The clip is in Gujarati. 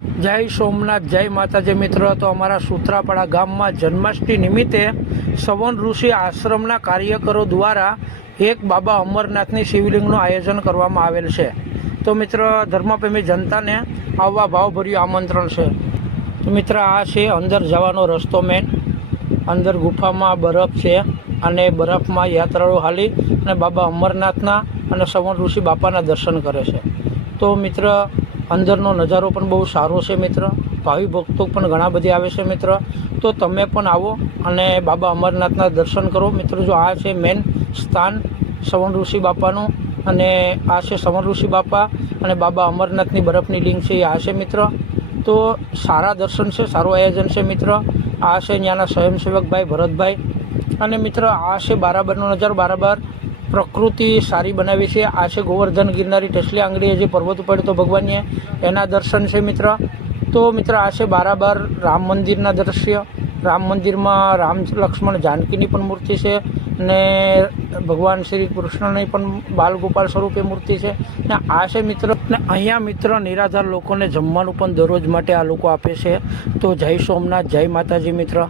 જય સોમનાથ, જય માતાજી મિત્રો. તો અમારા સૂત્રાપાડા ગામમાં જન્માષ્ટમી નિમિત્તે સવન ઋષિ આશ્રમના કાર્યકરો દ્વારા એક બાબા અમરનાથની શિવલિંગનું આયોજન કરવામાં આવેલ છે. તો મિત્ર, ધર્મપ્રેમી જનતાને આવવા ભાવભર્યું આમંત્રણ છે. તો મિત્ર, આ છે અંદર જવાનો રસ્તો મેન. અંદર ગુફામાં બરફ છે અને બરફમાં યાત્રાળુ હાલી અને બાબા અમરનાથના અને સવન ઋષિ બાપાના દર્શન કરે છે. તો મિત્ર અંદરનો નજારો પણ બહુ સારો છે મિત્ર. ભાવિ ભક્તો પણ ઘણા બધી આવે છે મિત્ર. તો તમે પણ આવો અને બાબા અમરનાથના દર્શન કરો. મિત્ર, જો આ છે મેન સ્થાન સવણ ઋષિ બાપાનું અને આ છે સવન ઋષિ બાપા અને બાબા અમરનાથની બરફની લિંગ છે એ આ છે મિત્ર. તો સારા દર્શન છે, સારું આયોજન છે મિત્ર. આ છે ત્યાંના સ્વયંસેવકભાઈ ભરતભાઈ. અને મિત્ર, આ છે બારાબરનો નજારો. બારાબર પ્રકૃતિ સારી બનાવી છે. આ છે ગોવર્ધન ગિરનારી ટેસલી આંગળીએ જે પર્વત ઉપર તો ભગવાનીએ એના દર્શન છે મિત્ર. તો મિત્ર, આ છે બારાબર રામ મંદિરના દ્રશ્ય. રામ મંદિરમાં રામ લક્ષ્મણ જાનકીની પણ મૂર્તિ છે ને ભગવાન શ્રી કૃષ્ણની પણ બાલગોપાલ સ્વરૂપે મૂર્તિ છે. ને આ છે મિત્ર, ને અહીંયા મિત્ર નિરાધાર લોકોને જમવાનું પણ દરરોજ માટે આ લોકો આપે છે. તો જય સોમનાથ, જય માતાજી મિત્ર.